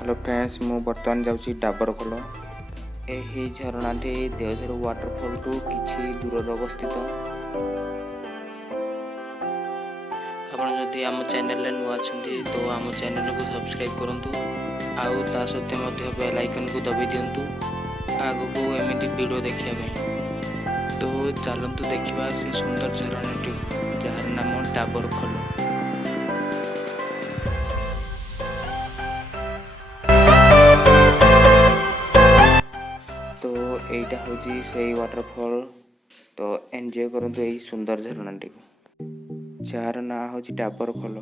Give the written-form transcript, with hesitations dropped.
Hello friends, मु बर्तमान जाऊँगी डाबर खोल। यही झरणाटी देवझर वाटरफॉल टू किछि दूर अवस्थित। आपण जदि आम चैनल नुआ छंती तो आम चैनल को सब्सक्राइब करंतु आउ ता सत्ते मध्य बेल आइकन को दबाई दियंतु आगो को एमिति वीडियो देखिया पई। तो चलंतु देखिबा से सुंदर झरणाटी जार नाम डाबर खोल। तो एटा होजी से वाटरफॉल। तो एंजॉय करंतु यही सुंदर झरणाटी जार ना होजी डाबर खोल।